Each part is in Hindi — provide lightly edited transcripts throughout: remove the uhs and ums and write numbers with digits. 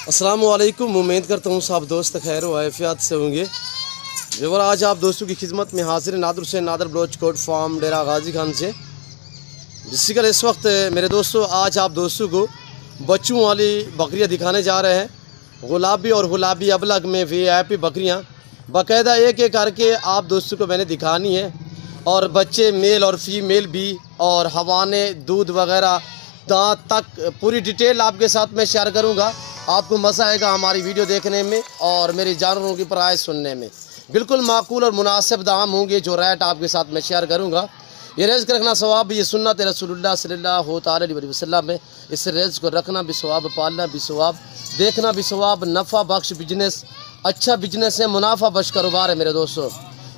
अस्सलाम वालेकुम। उम्मीद करता हूँ सब दोस्त खैर व आफियत से होंगे। व्यूअर, आज आप दोस्तों की खिदमत में हाजिर नादर हुसैन नादर बलोच कोट फार्म डेरा गाजी खान से। बेसिकली इस वक्त मेरे दोस्तों आज आप दोस्तों को बच्चों वाली बकरियाँ दिखाने जा रहे हैं। गुलाबी और गुलाबी अबलग में VIP बकरियाँ बाकायदा एक एक करके आप दोस्तों को मैंने दिखानी है। और बच्चे मेल और फीमेल भी, और हवाने दूध वगैरह दांत तक पूरी डिटेल आपके साथ मैं शेयर करूंगा। आपको मज़ा आएगा हमारी वीडियो देखने में और मेरी जानवरों की प्राइस सुनने में। बिल्कुल माकूल और मुनासिब दाम होंगे जो रेट आपके साथ मैं शेयर करूंगा। ये रिज़्क़ रखना सवाब भी, ये सुन्नत रसूलुल्लाह सल्लल्लाहु अलैहि वसल्लम है। इस रिज़्क़ को रखना भी सवाब, पालना भी सवाब, देखना भी सवाब। नफ़ा बख्श बिजनेस, अच्छा बिजनेस है, मुनाफा बख्श कारोबार है मेरे दोस्तों।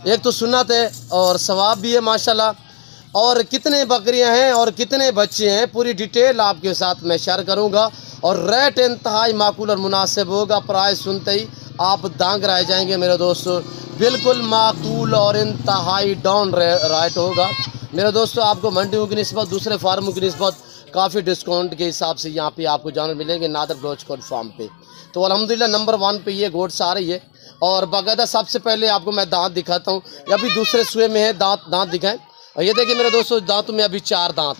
एक तो सुन्नत है और सवाब भी है माशाल्लाह। और कितने बकरियां हैं और कितने बच्चे हैं पूरी डिटेल आपके साथ मैं शेयर करूंगा। और रेट इंतहाई माकूल और मुनासिब होगा। प्राइस सुनते ही आप दांग रह जाएंगे मेरे दोस्तों। बिल्कुल माकूल और इंतहाई डाउन रेट होगा मेरे दोस्तों। आपको मंडियों की निस्बत, दूसरे फार्मों की निस्बत काफ़ी डिस्काउंट के हिसाब से यहाँ पे आपको जानवर मिलेंगे नादर बलोच कोट फार्म पे। तो अल्हम्दुलिल्लाह नंबर 1 पे ये गोट्स आ रही है। और बाकायदा सबसे पहले आपको मैं दांत दिखाता हूँ। अभी दूसरे सुए में है, दांत दिखाएं। और ये देखिए मेरे दोस्तों, दांतों में अभी 4 दांत।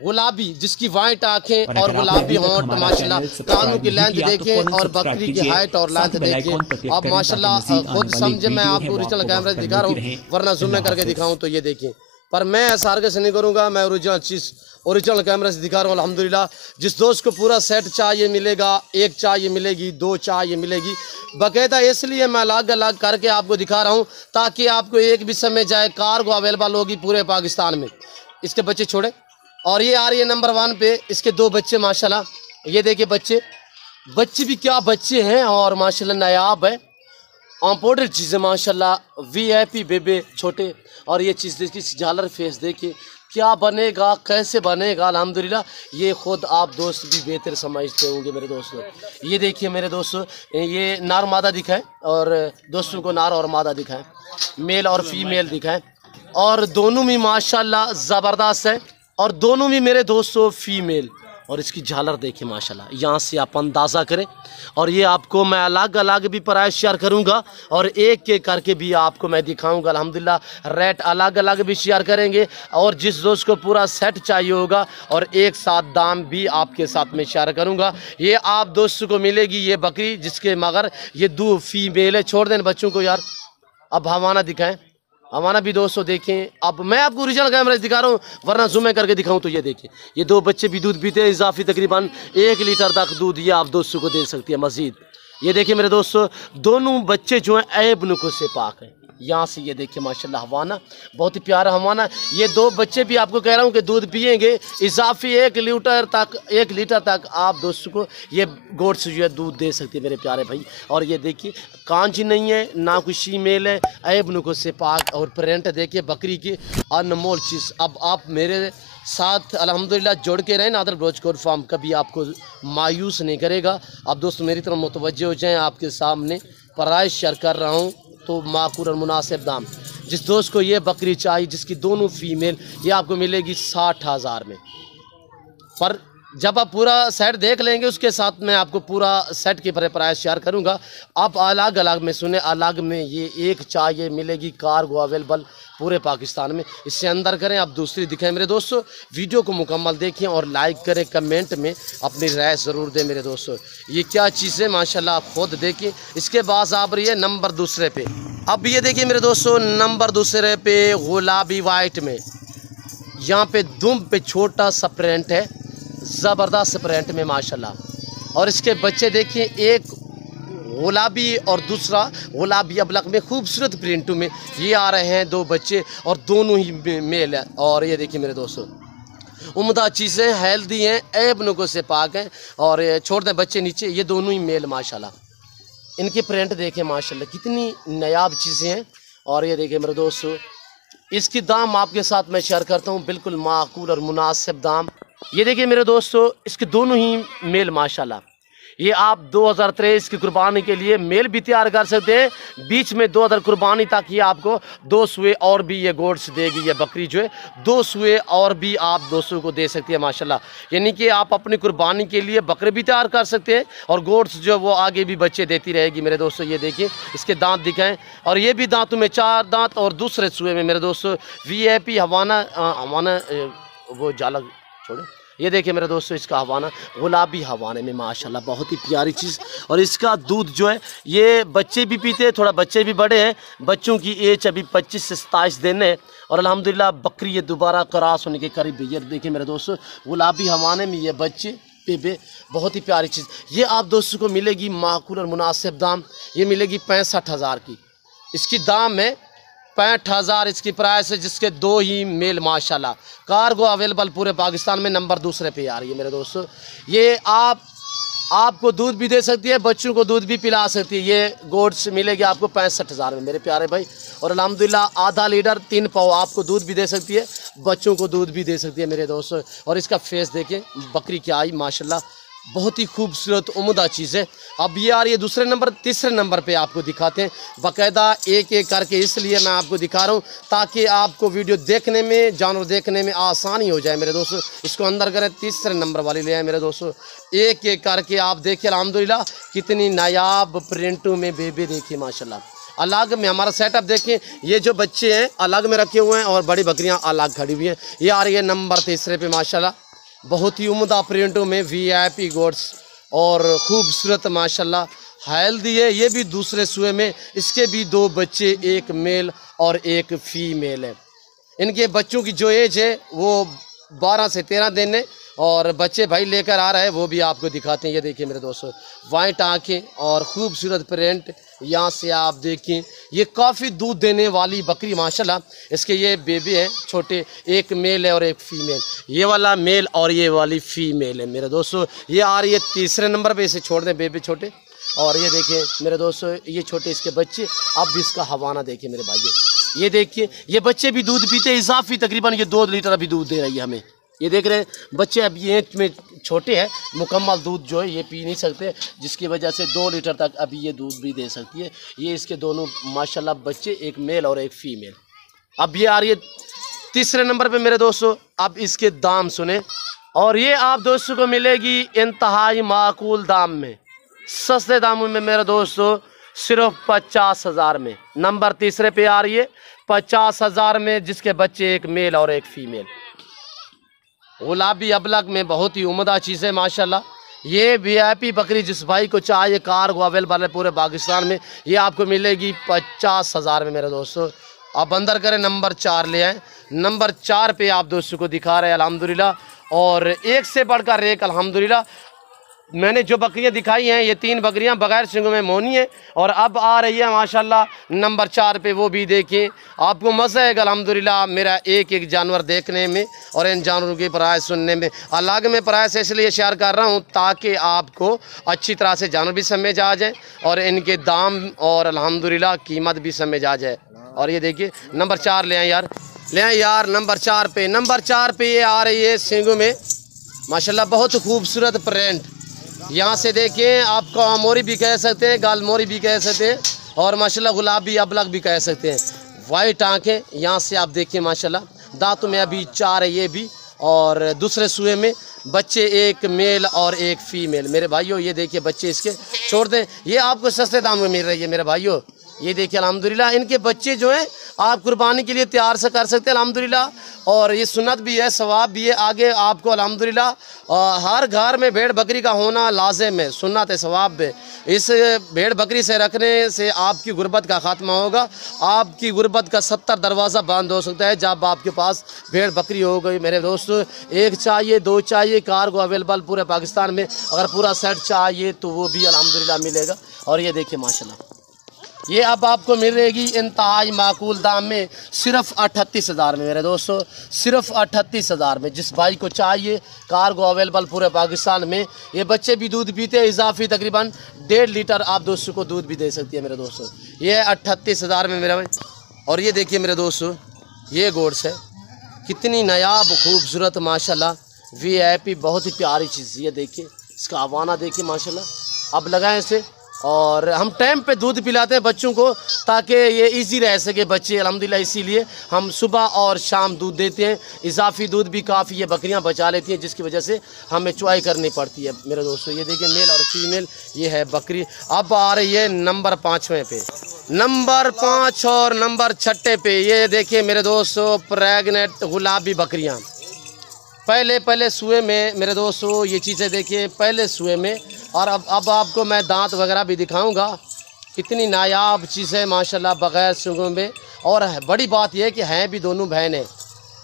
गुलाबी जिसकी वाइट आंखें और गुलाबी होंठ माशाल्लाह। कानों की लेंथ देखें और बकरी की हाइट और लेंथ देखें आप माशाल्लाह। खुद समझे, मैं आपको ओरिजिनल कैमरे से दिखा रहा हूँ, वरना जूम में करके दिखाऊं तो ये देखिए। पर मैं ऐसा आगे से नहीं करूँगा, मैं ओरिजिनल चीज़ ओरिजिनल कैमरे से दिखा रहा हूँ अल्हम्दुलिल्लाह। जिस दोस्त को पूरा सेट चाहिए मिलेगा, एक चाहिए मिलेगी, 2 चाहिए मिलेगी बाकायदा। इसलिए मैं अलग अलग करके आपको दिखा रहा हूँ ताकि आपको एक भी समय जाए। कार्गो अवेलेबल होगी पूरे पाकिस्तान में। इसके बच्चे छोड़े। और ये आ रही है नंबर 1 पे, इसके 2 बच्चे माशाल्लाह। ये देखिए बच्चे भी क्या बच्चे हैं और माशाल्लाह नायाब है। इम्पोर्टेड चीज़ें माशाल्लाह, VIP बेबे छोटे। और ये चीज़ देखिए, झालर फेस देखिए क्या बनेगा, कैसे बनेगा अल्हम्दुलिल्लाह। ये खुद आप दोस्त भी बेहतर समझते होंगे मेरे दोस्तों। ये देखिए मेरे दोस्तों, ये नार मादा दिखाएं और दोस्तों को नार और मादा दिखाएं, मेल और फीमेल दिखाएं। और दोनों भी माशाल्लाह ज़बरदस्त है और दोनों भी मेरे दोस्तों फीमेल। और इसकी झालर देखिए माशाल्लाह, यहाँ से आप अंदाज़ा करें। और ये आपको मैं अलग अलग भी प्राइस शेयर करूँगा और एक एक करके भी आपको मैं दिखाऊंगा अल्हम्दुलिल्लाह। रेट अलग अलग भी शेयर करेंगे। और जिस दोस्त को पूरा सेट चाहिए होगा और एक साथ दाम भी आपके साथ में शेयर करूँगा। ये आप दोस्तों को मिलेगी ये बकरी जिसके मगर ये 2 फीमेल है। छोड़ दें बच्चों को यार। अब हवाना दिखाएं, हमारा भी दोस्तों देखें। अब मैं आपको ओरिजिनल कैमरे से दिखा रहा हूँ, वरना जूम करके दिखाऊं तो ये देखिए। ये 2 बच्चे भी दूध पीते हैं इजाफी, तकरीबन 1 लीटर तक दूध ये आप दोस्तों को दे सकती है मजीद। ये देखिए मेरे दोस्तों, दोनों बच्चे जो हैं ऐब नुक्स से पाक हैं। यहाँ से ये देखिए माशाल्लाह हवाना, बहुत ही प्यारा हवाना। ये 2 बच्चे भी आपको कह रहा हूँ कि दूध पिएंगे इजाफी 1 लीटर तक आप दोस्तों को ये गोट से जो है दूध दे सकती है मेरे प्यारे भाई। और ये देखिए कांच नहीं है, ना कोई शीमेल है, ऐब नुक्स से पाक। और प्रिंट देखिए बकरी की अनमोल चीज़। अब आप मेरे साथ अल्हम्दुलिल्लाह जोड़ के रहें। नादर बलोच कोट फार्म कभी आपको मायूस नहीं करेगा। अब दोस्तों मेरी तरफ मुतवज्जो हो जाएँ, आपके सामने प्राइस शेयर कर रहा हूँ तो माकूल और मुनासिब दाम। जिस दोस्त को ये बकरी चाहिए जिसकी दोनों फीमेल, ये आपको मिलेगी 60,000 में। पर जब आप पूरा सेट देख लेंगे उसके साथ मैं आपको पूरा सेट की प्राइस शेयर करूंगा। आप अलग अलग में सुने, अलग में ये एक चाहिए मिलेगी कार्गो अवेलेबल पूरे पाकिस्तान में। इससे अंदर करें, आप दूसरी दिखाएं मेरे दोस्तों। वीडियो को मुकम्मल देखें और लाइक करें, कमेंट में अपनी राय ज़रूर दें मेरे दोस्तों। ये क्या चीज़ें माशाल्लाह आप खुद देखें। इसके बाद आप रही है नंबर 2 पे। अब ये देखिए मेरे दोस्तों, नंबर 2 पे गुलाबी वाइट में, यहाँ पे दुम पे छोटा सा प्रिंट है, ज़बरदस्त प्रिंट में माशाल्लाह। और इसके बच्चे देखिए, एक गुलाबी और दूसरा गुलाबी अबलग में खूबसूरत प्रिंटों में ये आ रहे हैं 2 बच्चे और दोनों ही मेल है। और ये देखिए मेरे दोस्तों, उम्दा चीज़ें हेल्दी हैं, ऐब नुक्स से पाक हैं। और छोड़ दें बच्चे नीचे, ये दोनों ही मेल माशाल्लाह। इनके प्रिंट देखें माशाल्लाह, कितनी नायाब चीज़ें हैं। और ये देखिए मेरे दोस्तों, इसकी दाम आपके साथ मैं शेयर करता हूँ, बिल्कुल माकूल और मुनासिब दाम। ये देखिए मेरे दोस्तों, इसके दोनों ही मेल माशाल्लाह। ये आप 2023 की कुर्बानी के लिए मेल भी तैयार कर सकते हैं। बीच में 2000 कुर्बानी तक ये आपको 2 सुए और भी ये गोड्स देगी। ये बकरी जो है 2 सुए और भी आप दोस्तों को दे सकती है माशाल्लाह। यानी कि आप अपनी कुर्बानी के लिए बकरे भी तैयार कर सकते हैं और गोड्स जो वो आगे भी बच्चे देती रहेगी मेरे दोस्तों। ये देखिए इसके दांत दिखाएं, और ये भी दांतों में 4 दांत, और दूसरे सुए में मेरे दोस्तों VIP हवाना वो जाला छोड़े। ये देखिए मेरे दोस्तों इसका हवाना गुलाबी हवाने में माशाल्लाह बहुत ही प्यारी चीज़। और इसका दूध जो है ये बच्चे भी पीते हैं, थोड़ा बच्चे भी बड़े हैं। बच्चों की एज अभी 25 से 27 दिन है और अल्हम्दुलिल्लाह बकरी ये दोबारा क्रॉस होने के करीब है। ये देखिए मेरे दोस्तों गुलाबी हवाने में ये बच्चे पे बहुत ही प्यारी चीज़। ये आप दोस्तों को मिलेगी माकूल और मुनासिब दाम। ये मिलेगी 65,000 की। इसकी दाम है 65,000 इसकी प्राइस है, जिसके 2 ही मेल माशाल्लाह। कार्गो अवेलेबल पूरे पाकिस्तान में, नंबर दूसरे पे आ रही है मेरे दोस्तों। ये आपको दूध भी दे सकती है, बच्चों को दूध भी पिला सकती है। ये गोड्स मिलेगी आपको 65,000 में मेरे प्यारे भाई। और अल्हम्दुलिल्लाह आधा लीटर 3 पाव आपको दूध भी दे सकती है, बच्चों को दूध भी दे सकती है मेरे दोस्तों। और इसका फेस देखें बकरी की आई माशाल्लाह बहुत ही खूबसूरत उम्दा चीज़ है। अब ये आ रही है दूसरे नंबर, तीसरे नंबर पे आपको दिखाते हैं बाकायदा एक एक करके। इसलिए मैं आपको दिखा रहा हूँ ताकि आपको वीडियो देखने में, जानवर देखने में आसानी हो जाए मेरे दोस्तों। इसको अंदर करें, तीसरे नंबर वाली ले आए मेरे दोस्तों। एक एक करके आप देखिए अल्हम्दुलिल्लाह कितनी नायाब प्रिंटों में बेबी देखिए माशाल्लाह। अलग में हमारा सेटअप देखिए, ये जो बच्चे हैं अलग में रखे हुए हैं और बड़ी बकरियाँ अलग खड़ी हुई हैं। ये आ रही है नंबर तीसरे पे माशाल्लाह, बहुत ही उम्दा प्रिंटों में VIP गोड्स और खूबसूरत माशाल्लाह हेल्दी है। ये भी दूसरे सुए में, इसके भी 2 बच्चे, एक मेल और एक फीमेल है। इनके बच्चों की जो एज है वो 12 से 13 दिन है और बच्चे भाई लेकर आ रहे हैं, वो भी आपको दिखाते हैं। ये देखिए मेरे दोस्तों वाइट आँखें और खूबसूरत प्रिंट। यहाँ से आप देखें ये काफ़ी दूध देने वाली बकरी माशाल्लाह। इसके ये बेबी हैं छोटे, एक मेल है और एक फीमेल। ये वाला मेल और ये वाली फीमेल है मेरे दोस्तों। ये आ रही है तीसरे नंबर पे, इसे छोड़ दें बेबी छोटे। और ये देखिए मेरे दोस्तों ये छोटे इसके बच्चे। अब भी इसका हवाना देखिए मेरे भाई, ये देखिए ये बच्चे भी दूध पीते हैं इजाफी, तकरीबन ये 2 लीटर अभी दूध दे रही है हमें। ये देख रहे हैं बच्चे अब ये में छोटे हैं, मुकम्मल दूध जो है ये पी नहीं सकते, जिसकी वजह से 2 लीटर तक अभी ये दूध भी दे सकती है। ये इसके दोनों माशाल्लाह बच्चे, एक मेल और एक फीमेल। अब ये आ रही है तीसरे नंबर पे मेरे दोस्तों। अब इसके दाम सुने, और ये आप दोस्तों को मिलेगी इंतहाई माकूल दाम में, सस्ते दामों में मेरे दोस्तों, सिर्फ 50,000 में। नंबर तीसरे पे आ रही है 50,000 में, जिसके बच्चे एक मेल और एक फीमेल। गुलाबी अबलग में बहुत ही उम्दा चीज़ है माशाल्लाह। ये VIP बकरी जिस भाई को चाहिए कार्गो अवेलेबल है पूरे पाकिस्तान में, ये आपको मिलेगी 50,000 में मेरे दोस्तों। आप अंदर करें, नंबर 4 ले आए। नंबर 4 पे आप दोस्तों को दिखा रहे हैं अल्हम्दुलिल्लाह, और एक से बढ़कर एक अल्हम्दुलिल्लाह। मैंने जो बकरियां दिखाई हैं ये 3 बकरियां बगैर सिंगों में मोनी है, और अब आ रही है माशाल्लाह नंबर 4 पे, वो भी देखें आपको मज़ा है अल्हम्दुलिल्लाह मेरा एक एक जानवर देखने में और इन जानवरों की प्राइस सुनने में। अलग में प्राइस इसलिए शेयर कर रहा हूँ ताकि आपको अच्छी तरह से जानवर भी समझ आ जाए और इनके दाम और अल्हम्दुलिल्लाह कीमत भी समझ आ जाए। और ये देखिए नंबर 4 ले आए यार, ले आए यार नंबर 4 पे। नंबर 4 पे ये आ रही है सिंगों में माशाल्लाह बहुत खूबसूरत प्रिंट। यहाँ से देखिए आपको मोरी भी कह सकते हैं, गाल मोरी भी कह सकते हैं, और माशाल्लाह गुलाबी अबलग भी कह सकते हैं। वाइट आँखें यहाँ से आप देखिए माशाल्लाह। दांतों में अभी 4 है ये भी, और दूसरे सुए में बच्चे एक मेल और एक फीमेल मेरे भाइयों। ये देखिए बच्चे इसके छोड़ दें, ये आपको सस्ते दाम में मिल रही है मेरे भाइयों। ये देखिए अल्हम्दुलिल्लाह इनके बच्चे जो हैं आप कुर्बानी के लिए तैयार से कर सकते हैं अल्हम्दुलिल्लाह, और ये सुन्नत भी है, सवाब भी है आगे आपको अल्हम्दुलिल्लाह। हर घर में भेड़ बकरी का होना लाजिम है, सुन्नत है, सवाब है। इस भेड़ बकरी से रखने से आपकी गुर्बत का खात्मा होगा, आपकी गुर्बत का 70 दरवाज़ा बंद हो सकता है जब आपके पास भेड़ बकरी हो गई मेरे दोस्तों। 1 चाहिए 2 चाहिए, कार्गो अवेलेबल पूरे पाकिस्तान में। अगर पूरा सेट चाहिए तो वो भी अल्हम्दुलिल्लाह मिलेगा। और ये देखिए माशाल्लाह ये अब आपको मिलेगी इंतहाई माकूल दाम में, सिर्फ 38,000 में मेरे दोस्तों, सिर्फ 38,000 में। जिस भाई को चाहिए कार्गो अवेलेबल पूरे पाकिस्तान में। ये बच्चे भी दूध पीते हैं इजाफी, तकरीबन 1.5 लीटर आप दोस्तों को दूध भी दे सकती है मेरे दोस्तों। ये 38,000 में मेरा भाई। और ये देखिए मेरे दोस्तों ये गोड्स है, कितनी नायाब खूबसूरत माशाल्लाह VIP बहुत ही प्यारी चीज़। ये देखिए इसका हवाना देखिए माशाल्लाह, आप लगाएं इसे। और हम टाइम पे दूध पिलाते हैं बच्चों को ताकि ये इजी रह सके बच्चे, अल्हम्दुलिल्लाह। इसीलिए हम सुबह और शाम दूध देते हैं। इजाफी दूध भी काफ़ी ये बकरियां बचा लेती हैं, जिसकी वजह से हमें चुआई करनी पड़ती है मेरे दोस्तों। ये देखिए मेल और फीमेल ये है बकरी। अब आ रही है नंबर 5वें पे, नंबर 5 और नंबर 6 पे। ये देखिए मेरे दोस्तों प्रेग्नेंट गुलाबी बकरियाँ। पहले सुए में मेरे दोस्तों ये चीज़ें देखिए, पहले सुए में। और अब आपको मैं दांत वगैरह भी दिखाऊंगा। इतनी नायाब चीज़ है माशाल्लाह बग़ैर सूंगों में। और बड़ी बात यह है कि हैं भी दोनों बहनें,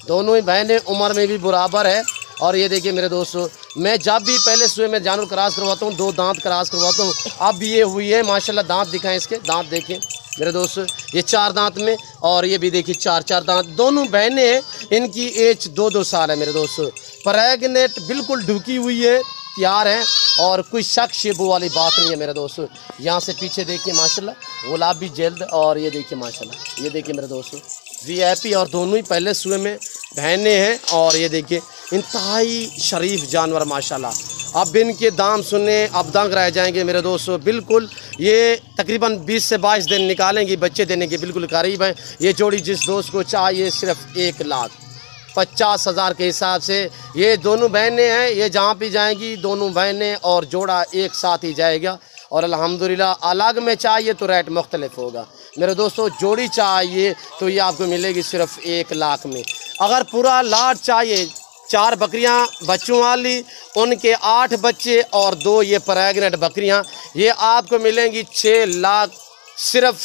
दोनों ही बहनें उम्र में भी बराबर है। और ये देखिए मेरे दोस्तों, मैं जब भी पहले सुए में जानवर क्रॉस करवाता हूँ 2 दांत क्रॉस करवाता हूँ। अब ये हुई है माशाल्लाह। दांत दिखाएं इसके, दांत देखें मेरे दोस्तों, ये 4 दांत में। और ये भी देखिए 4 दांत। दोनों बहनें हैं, इनकी एज 2-2 साल है मेरे दोस्तों। प्रेग्नेंट बिल्कुल ढुकी हुई है, तैयार हैं। और कोई शक शेबू वाली बात नहीं है मेरे दोस्तों। यहाँ से पीछे देखिए माशाल्लाह गुलाबी जल्द। और ये देखिए माशाल्लाह, ये देखिए मेरे दोस्तों VIP। और दोनों ही पहले सुए में बहनें हैं। और ये देखिए इंतहाई शरीफ जानवर माशाल्लाह। अब इनके दाम सुनने अब दंग रह जाएंगे मेरे दोस्तों। बिल्कुल ये तकरीबन 20 से 22 दिन निकालेंगी, बच्चे देने के बिल्कुल करीब हैं। ये जोड़ी जिस दोस्त को चाहिए सिर्फ 1,50,000 के हिसाब से। ये दोनों बहनें हैं, ये जहाँ भी जाएंगी दोनों बहनें और जोड़ा एक साथ ही जाएगा। और अल्हम्दुलिल्लाह अलग में चाहिए तो रेट मुख्तलिफ होगा मेरे दोस्तों। जोड़ी चाहिए तो ये आपको मिलेगी सिर्फ 1 लाख में। अगर पूरा लाट चाहिए, 4 बकरियां बच्चों वाली, उनके 8 बच्चे और 2 ये प्रेग्नेंट बकरियां, ये आपको मिलेंगी 6 लाख सिर्फ।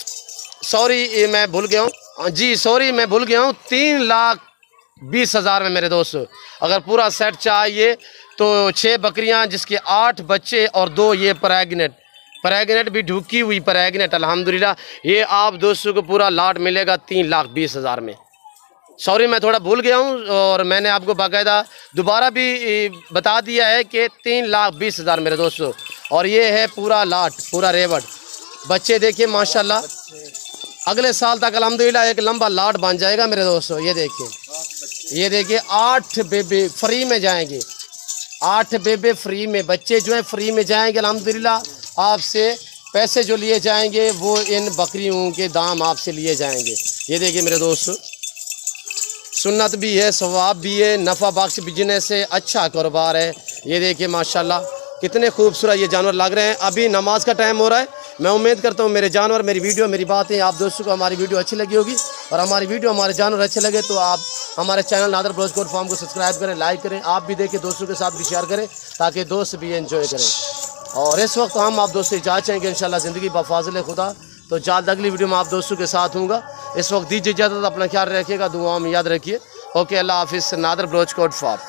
सॉरी मैं भूल गया हूँ जी, सॉरी मैं भूल गया हूँ, 3,20,000 में मेरे दोस्तों। अगर पूरा सेट चाहिए तो 6 बकरियां जिसके 8 बच्चे और 2 ये प्रेग्नेंट भी ढुकी हुई प्रेग्नेंट अल्हम्दुलिल्लाह। ये आप दोस्तों को पूरा लाट मिलेगा 3,20,000 में। सॉरी मैं थोड़ा भूल गया हूँ और मैंने आपको बाकायदा दोबारा भी बता दिया है कि 3,20,000 मेरे दोस्तों। और ये है पूरा लाट, पूरा रेवट। बच्चे देखिए माशाल्लाह, अगले साल तक अल्हम्दुलिल्लाह एक लंबा लाट बन जाएगा मेरे दोस्तों। ये देखिए 8 बेबे फ्री में जाएंगे, 8 बेबे फ्री में। बच्चे जो हैं फ्री में जाएंगे अल्हम्दुलिल्लाह। आपसे पैसे जो लिए जाएंगे वो इन बकरियों के दाम आपसे लिए जाएंगे। ये देखिए मेरे दोस्तों, सुन्नत भी है, सवाब भी है, नफ़ा बख्श बिजनेस है, अच्छा कारोबार है। ये देखिए माशाल्लाह कितने खूबसूरत ये जानवर लग रहे हैं। अभी नमाज का टाइम हो रहा है। मैं उम्मीद करता हूँ मेरे जानवर, मेरी वीडियो, मेरी बातें आप दोस्तों को हमारी वीडियो अच्छी लगी होगी। और हमारी वीडियो, हमारे जानवर अच्छे लगे तो आप हमारे channel Nadir Baloch code farm को सब्सक्राइब करें, लाइक करें। आप भी देखें, दोस्तों के साथ भी शेयर करें ताकि दोस्त भी एंजॉय करें। और इस वक्त हम आप दोस्तों इजाज़त चाहेंगे इंशाल्लाह ज़िंदगी बफाज़िल खुदा। तो जल्द अगली वीडियो में आप दोस्तों के साथ हूँगा। इस वक्त दीजिए इजाज़त, अपना ख्याल रखिएगा, दुआ में याद रखिए। ओके, अल्लाह हाफिज़। Nadir Baloch code farm.